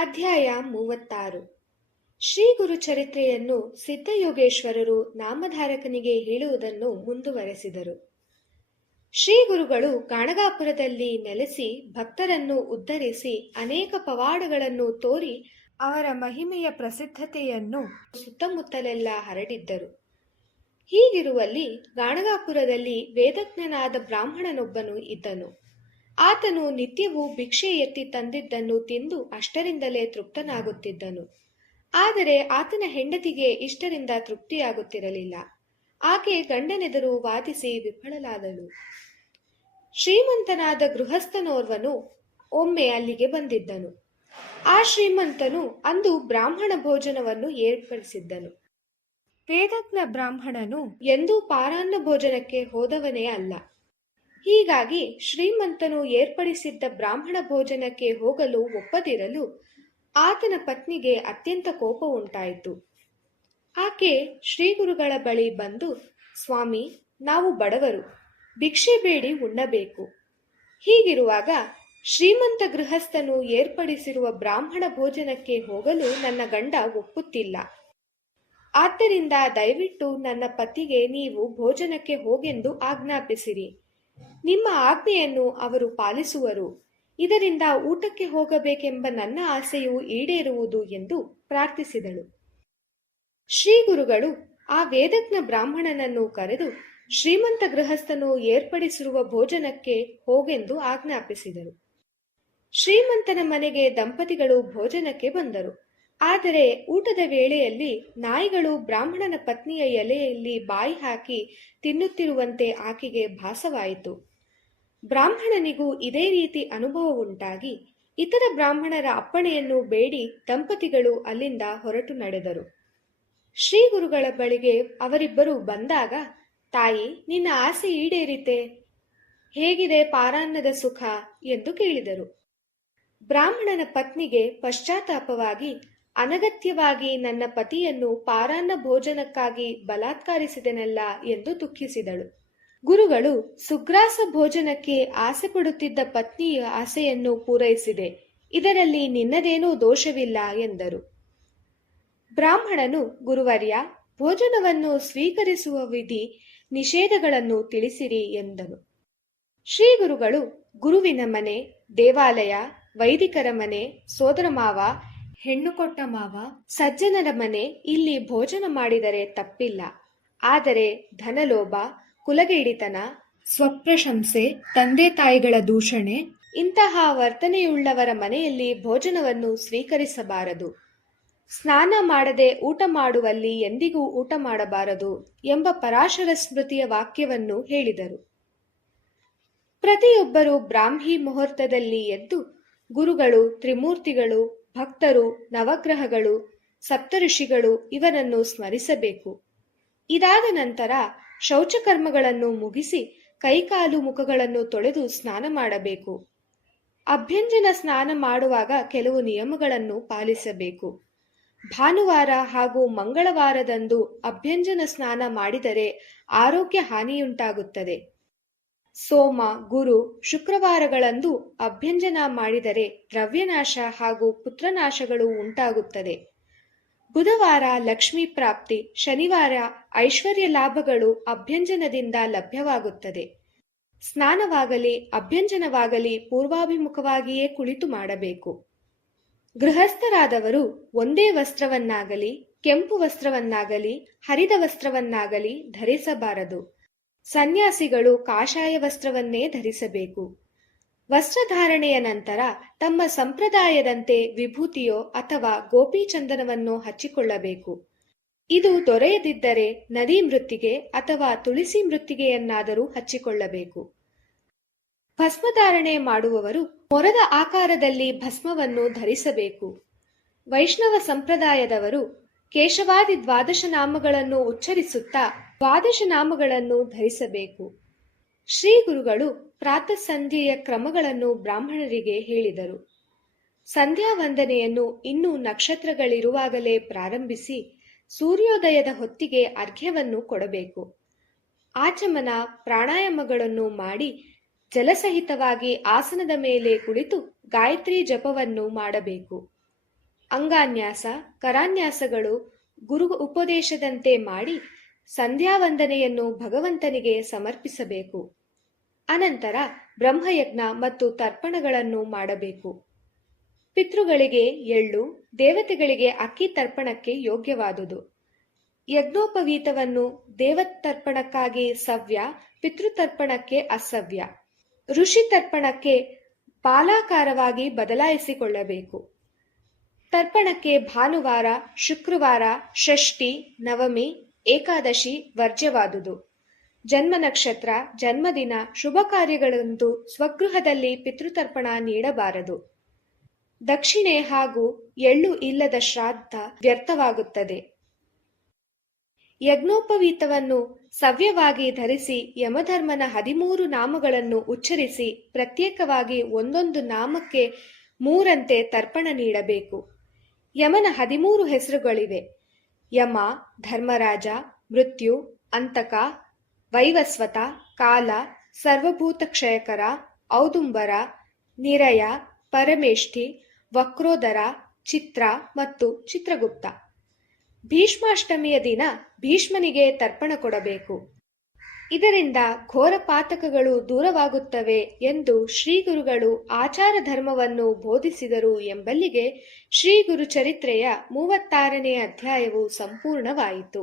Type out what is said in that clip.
ಅಧ್ಯಾಯ 36. ಶ್ರೀ ಗುರು ಚರಿತ್ರೆಯನ್ನು ಸಿದ್ಧಯೋಗೇಶ್ವರರು ನಾಮಧಾರಕನಿಗೆ ಹೇಳುವುದನ್ನು ಮುಂದುವರೆಸಿದರು. ಶ್ರೀ ಗುರುಗಳು ಗಾಣಗಾಪುರದಲ್ಲಿ ನೆಲೆಸಿ ಭಕ್ತರನ್ನು ಉದ್ಧರಿಸಿ ಅನೇಕ ಪವಾಡಗಳನ್ನು ತೋರಿ ಅವರ ಮಹಿಮೆಯ ಪ್ರಸಿದ್ಧತೆಯನ್ನು ಸುತ್ತಮುತ್ತಲೆಲ್ಲ ಹರಡಿದ್ದರು. ಹೀಗಿರುವಲ್ಲಿ ಗಾಣಗಾಪುರದಲ್ಲಿ ವೇದಜ್ಞನಾದ ಬ್ರಾಹ್ಮಣನೊಬ್ಬನು ಇದ್ದನು. ಆತನು ನಿತ್ಯವೂ ಭಿಕ್ಷೆ ಎತ್ತಿ ತಂದಿದ್ದನ್ನು ತಿಂದು ಅಷ್ಟರಿಂದಲೇ ತೃಪ್ತನಾಗುತ್ತಿದ್ದನು. ಆದರೆ ಆತನ ಹೆಂಡತಿಗೆ ಇಷ್ಟರಿಂದ ತೃಪ್ತಿಯಾಗುತ್ತಿರಲಿಲ್ಲ. ಆಕೆ ಗಂಡನೆದುರು ವಾದಿಸಿ ವಿಫಲಳಾದಳು. ಶ್ರೀಮಂತನಾದ ಗೃಹಸ್ಥನೋರ್ವನು ಒಮ್ಮೆ ಅಲ್ಲಿಗೆ ಬಂದಿದ್ದನು. ಆ ಶ್ರೀಮಂತನು ಅಂದು ಬ್ರಾಹ್ಮಣ ಭೋಜನವನ್ನು ಏರ್ಪಡಿಸಿದ್ದನು. ವೇದಜ್ಞ ಬ್ರಾಹ್ಮಣನು ಎಂದೂ ಪಾರಾನ್ನ ಭೋಜನಕ್ಕೆ ಹೋದವನೇ ಅಲ್ಲ. ಹೀಗಾಗಿ ಶ್ರೀಮಂತನು ಏರ್ಪಡಿಸಿದ್ದ ಬ್ರಾಹ್ಮಣ ಭೋಜನಕ್ಕೆ ಹೋಗಲು ಒಪ್ಪದಿರಲು ಆತನ ಪತ್ನಿಗೆ ಅತ್ಯಂತ ಕೋಪ ಉಂಟಾಯಿತು. ಆಕೆ ಶ್ರೀಗುರುಗಳ ಬಳಿ ಬಂದು, ಸ್ವಾಮಿ, ನಾವು ಬಡವರು, ಭಿಕ್ಷೆ ಬೇಡಿ ಉಣ್ಣಬೇಕು. ಹೀಗಿರುವಾಗ ಶ್ರೀಮಂತ ಗೃಹಸ್ಥನು ಏರ್ಪಡಿಸಿರುವ ಬ್ರಾಹ್ಮಣ ಭೋಜನಕ್ಕೆ ಹೋಗಲು ನನ್ನ ಗಂಡ ಒಪ್ಪುತ್ತಿಲ್ಲ. ಆದ್ದರಿಂದ ದಯವಿಟ್ಟು ನನ್ನ ಪತಿಗೆ ನೀವು ಭೋಜನಕ್ಕೆ ಹೋಗೆಂದು ಆಜ್ಞಾಪಿಸಿರಿ. ನಿಮ್ಮ ಆಜ್ಞೆಯನ್ನು ಅವರು ಪಾಲಿಸುವರು. ಇದರಿಂದ ಊಟಕ್ಕೆ ಹೋಗಬೇಕೆಂಬ ನನ್ನ ಆಸೆಯು ಈಡೇರುವುದು ಎಂದು ಪ್ರಾರ್ಥಿಸಿದಳು. ಶ್ರೀ ಗುರುಗಳು ಆ ವೇದಜ್ಞ ಬ್ರಾಹ್ಮಣನನ್ನು ಕರೆದು ಶ್ರೀಮಂತ ಗೃಹಸ್ಥನು ಏರ್ಪಡಿಸಿರುವ ಭೋಜನಕ್ಕೆ ಹೋಗೆಂದು ಆಜ್ಞಾಪಿಸಿದರು. ಶ್ರೀಮಂತನ ಮನೆಗೆ ದಂಪತಿಗಳು ಭೋಜನಕ್ಕೆ ಬಂದರು. ಆದರೆ ಊಟದ ವೇಳೆಯಲ್ಲಿ ನಾಯಿಗಳು ಬ್ರಾಹ್ಮಣನ ಪತ್ನಿಯ ಎಲೆಯಲ್ಲಿ ಬಾಯಿ ಹಾಕಿ ತಿನ್ನುತ್ತಿರುವಂತೆ ಆಕೆಗೆ ಭಾಸವಾಯಿತು. ಬ್ರಾಹ್ಮಣನಿಗೂ ಇದೇ ರೀತಿ ಅನುಭವವುಂಟಾಗಿ ಇತರ ಬ್ರಾಹ್ಮಣರ ಅಪ್ಪಣೆಯನ್ನು ಬೇಡಿ ದಂಪತಿಗಳು ಅಲ್ಲಿಂದ ಹೊರಟು ನಡೆದರು. ಶ್ರೀ ಗುರುಗಳ ಬಳಿಗೆ ಅವರಿಬ್ಬರು ಬಂದಾಗ, ತಾಯಿ, ನಿನ್ನ ಆಸೆ ಈಡೇರಿತೆ? ಹೇಗಿದೆ ಪಾರಾನ್ನದ ಸುಖ ಎಂದು ಕೇಳಿದರು. ಬ್ರಾಹ್ಮಣನ ಪತ್ನಿಗೆ ಪಶ್ಚಾತ್ತಾಪವಾಗಿ, ಅನಗತ್ಯವಾಗಿ ನನ್ನ ಪತಿಯನ್ನು ಪಾರಾನ್ನ ಭೋಜನಕ್ಕಾಗಿ ಬಲಾತ್ಕಾರಿಸಿದೆನಲ್ಲ ಎಂದು ದುಃಖಿಸಿದಳು. ಗುರುಗಳು, ಸುಗ್ರಾಸ ಭೋಜನಕ್ಕೆ ಆಸೆ ಪಡುತ್ತಿದ್ದ ಪತ್ನಿಯ ಆಸೆಯನ್ನು ಪೂರೈಸಿದೆ, ಇದರಲ್ಲಿ ನಿನ್ನದೇನೂ ದೋಷವಿಲ್ಲ ಎಂದರು. ಬ್ರಾಹ್ಮಣನು, ಗುರುವರ್ಯ, ಭೋಜನವನ್ನು ಸ್ವೀಕರಿಸುವ ವಿಧಿ ನಿಷೇಧಗಳನ್ನು ತಿಳಿಸಿರಿ ಎಂದನು. ಶ್ರೀ ಗುರುಗಳು, ಗುರುವಿನ ಮನೆ, ದೇವಾಲಯ, ವೈದಿಕರ ಮನೆ, ಸೋದರ ಮಾವ, ಹೆಣ್ಣು ಕೊಟ್ಟ ಮಾವ, ಸಜ್ಜನರ ಮನೆ, ಇಲ್ಲಿ ಭೋಜನ ಮಾಡಿದರೆ ತಪ್ಪಿಲ್ಲ. ಆದರೆ ಧನಲೋಭ, ಕುಲಗೇಡಿತನ, ಸ್ವಪ್ರಶಂಸೆ, ತಂದೆ ತಾಯಿಗಳ ದೂಷಣೆ ಇಂತಹ ವರ್ತನೆಯುಳ್ಳವರ ಮನೆಯಲ್ಲಿ ಭೋಜನವನ್ನು ಸ್ವೀಕರಿಸಬಾರದು. ಸ್ನಾನ ಮಾಡದೆ ಊಟ ಮಾಡುವಲ್ಲಿ ಎಂದಿಗೂ ಊಟ ಮಾಡಬಾರದು ಎಂಬ ಪರಾಶರ ಸ್ಮೃತಿಯ ವಾಕ್ಯವನ್ನು ಹೇಳಿದರು. ಪ್ರತಿಯೊಬ್ಬರು ಬ್ರಾಹ್ಮಿ ಮುಹೂರ್ತದಲ್ಲಿ ಎದ್ದು ಗುರುಗಳು, ತ್ರಿಮೂರ್ತಿಗಳು, ಭಕ್ತರು, ನವಗ್ರಹಗಳು, ಸಪ್ತಋಷಿಗಳು ಇವರನ್ನು ಸ್ಮರಿಸಬೇಕು. ಇದಾದ ನಂತರ ಶೌಚಕರ್ಮಗಳನ್ನು ಮುಗಿಸಿ ಕೈಕಾಲು ಮುಖಗಳನ್ನು ತೊಳೆದು ಸ್ನಾನ ಮಾಡಬೇಕು. ಅಭ್ಯಂಜನ ಸ್ನಾನ ಮಾಡುವಾಗ ಕೆಲವು ನಿಯಮಗಳನ್ನು ಪಾಲಿಸಬೇಕು. ಭಾನುವಾರ ಹಾಗೂ ಮಂಗಳವಾರದಂದು ಅಭ್ಯಂಜನ ಸ್ನಾನ ಮಾಡಿದರೆ ಆರೋಗ್ಯ ಹಾನಿಯುಂಟಾಗುತ್ತದೆ. ಸೋಮ, ಗುರು, ಶುಕ್ರವಾರಗಳಂದು ಅಭ್ಯಂಜನ ಮಾಡಿದರೆ ದ್ರವ್ಯನಾಶ ಹಾಗೂ ಪುತ್ರನಾಶಗಳು ಉಂಟಾಗುತ್ತದೆ. ಬುಧವಾರ ಲಕ್ಷ್ಮೀ ಪ್ರಾಪ್ತಿ, ಶನಿವಾರ ಐಶ್ವರ್ಯ ಲಾಭಗಳು ಅಭ್ಯಂಜನದಿಂದ ಲಭ್ಯವಾಗುತ್ತದೆ. ಸ್ನಾನವಾಗಲಿ ಅಭ್ಯಂಜನವಾಗಲಿ ಪೂರ್ವಾಭಿಮುಖವಾಗಿಯೇ ಕುಳಿತು ಮಾಡಬೇಕು. ಗೃಹಸ್ಥರಾದವರು ಒಂದೇ ವಸ್ತ್ರವನ್ನಾಗಲಿ, ಕೆಂಪು ವಸ್ತ್ರವನ್ನಾಗಲಿ, ಹರಿದ ವಸ್ತ್ರವನ್ನಾಗಲಿ ಧರಿಸಬಾರದು. ಸನ್ಯಾಸಿಗಳು ಕಾಷಾಯ ವಸ್ತ್ರವನ್ನೇ ಧರಿಸಬೇಕು. ವಸ್ತ್ರಧಾರಣೆಯ ನಂತರ ತಮ್ಮ ಸಂಪ್ರದಾಯದಂತೆ ವಿಭೂತಿಯೋ ಅಥವಾ ಗೋಪಿಚಂದನವನ್ನೋ ಹಚ್ಚಿಕೊಳ್ಳಬೇಕು. ಇದು ದೊರೆಯದಿದ್ದರೆ ನದಿ ಮೃತ್ತಿಗೆ ಅಥವಾ ತುಳಸಿ ಮೃತ್ತಿಗೆಯನ್ನಾದರೂ ಹಚ್ಚಿಕೊಳ್ಳಬೇಕು. ಭಸ್ಮಧಾರಣೆ ಮಾಡುವವರು ಮೊರದ ಆಕಾರದಲ್ಲಿ ಭಸ್ಮವನ್ನು ಧರಿಸಬೇಕು. ವೈಷ್ಣವ ಸಂಪ್ರದಾಯದವರು ಕೇಶವಾದಿ 12 ನಾಮಗಳನ್ನು ಉಚ್ಚರಿಸುತ್ತಾ 12 ನಾಮಗಳನ್ನು ಧರಿಸಬೇಕು. ಶ್ರೀ ಗುರುಗಳು ಪ್ರಾತಃ ಸಂಧ್ಯೆಯ ಕ್ರಮಗಳನ್ನು ಬ್ರಾಹ್ಮಣರಿಗೆ ಹೇಳಿದರು. ಸಂಧ್ಯಾ ವಂದನೆಯನ್ನು ಇನ್ನೂ ನಕ್ಷತ್ರಗಳಿರುವಾಗಲೇ ಪ್ರಾರಂಭಿಸಿ ಸೂರ್ಯೋದಯದ ಹೊತ್ತಿಗೆ ಅರ್ಘ್ಯವನ್ನು ಕೊಡಬೇಕು. ಆಚಮನ, ಪ್ರಾಣಾಯಾಮಗಳನ್ನು ಮಾಡಿ ಜಲಸಹಿತವಾಗಿ ಆಸನದ ಮೇಲೆ ಕುಳಿತು ಗಾಯತ್ರಿ ಜಪವನ್ನು ಮಾಡಬೇಕು. ಅಂಗಾನ್ಯಾಸ ಕರಾನ್ಯಾಸಗಳು ಗುರು ಉಪದೇಶದಂತೆ ಮಾಡಿ ಸಂಧ್ಯಾವಂದನೆಯನ್ನು ಭಗವಂತನಿಗೆ ಸಮರ್ಪಿಸಬೇಕು. ಅನಂತರ ಬ್ರಹ್ಮಯಜ್ಞ ಮತ್ತು ತರ್ಪಣಗಳನ್ನು ಮಾಡಬೇಕು. ಪಿತೃಗಳಿಗೆ ಎಳ್ಳು, ದೇವತೆಗಳಿಗೆ ಅಕ್ಕಿ ತರ್ಪಣಕ್ಕೆ ಯೋಗ್ಯವಾದುದು. ಯಜ್ಞೋಪವೀತವನ್ನು ದೇವತರ್ಪಣಕ್ಕಾಗಿ ಸವ್ಯ, ಪಿತೃತರ್ಪಣಕ್ಕೆ ಅಸವ್ಯ, ಋಷಿ ತರ್ಪಣಕ್ಕೆ ಬಾಲಾಕಾರವಾಗಿ ಬದಲಾಯಿಸಿಕೊಳ್ಳಬೇಕು. ತರ್ಪಣಕ್ಕೆ ಭಾನುವಾರ, ಶುಕ್ರವಾರ, ಷಷ್ಠಿ, ನವಮಿ, ಏಕಾದಶಿ ವರ್ಜ್ಯವಾದುದು. ಜನ್ಮ ನಕ್ಷತ್ರ, ಜನ್ಮದಿನ, ಶುಭ ಕಾರ್ಯಗಳಂದು ಸ್ವಗೃಹದಲ್ಲಿ ಪಿತೃತರ್ಪಣ ನೀಡಬಾರದು. ದಕ್ಷಿಣೆ ಹಾಗೂ ಎಳ್ಳು ಇಲ್ಲದ ಶ್ರಾದ್ದ ವ್ಯರ್ಥವಾಗುತ್ತದೆ. ಯಜ್ಞೋಪವೀತವನ್ನು ಸವ್ಯವಾಗಿ ಧರಿಸಿ ಯಮಧರ್ಮನ 13 ನಾಮಗಳನ್ನು ಉಚ್ಚರಿಸಿ ಪ್ರತ್ಯೇಕವಾಗಿ ಒಂದೊಂದು ನಾಮಕ್ಕೆ 3 ತರ್ಪಣ ನೀಡಬೇಕು. ಯಮನ 13 ಹೆಸರುಗಳಿವೆ. ಯಮ, ಧರ್ಮರಾಜ, ಮೃತ್ಯು, ಅಂತಕ, ವೈವಸ್ವತ, ಕಾಲ, ಸರ್ವಭೂತ ಕ್ಷಯಕರ, ಔದುಂಬರ, ನಿರಯ, ಪರಮೇಷ್ಠಿ, ವಕ್ರೋದರ, ಚಿತ್ರ ಮತ್ತು ಚಿತ್ರಗುಪ್ತ. ಭೀಷ್ಮಾಷ್ಟಮಿಯ ದಿನ ಭೀಷ್ಮನಿಗೆ ತರ್ಪಣ ಕೊಡಬೇಕು. ಇದರಿಂದ ಘೋರ ಪಾತಕಗಳು ದೂರವಾಗುತ್ತವೆ ಎಂದು ಶ್ರೀಗುರುಗಳು ಆಚಾರ ಧರ್ಮವನ್ನು ಬೋಧಿಸಿದರು ಎಂಬಲ್ಲಿಗೆ ಶ್ರೀ ಗುರು ಚರಿತ್ರೆಯ 36ನೇ ಅಧ್ಯಾಯವು ಸಂಪೂರ್ಣವಾಯಿತು.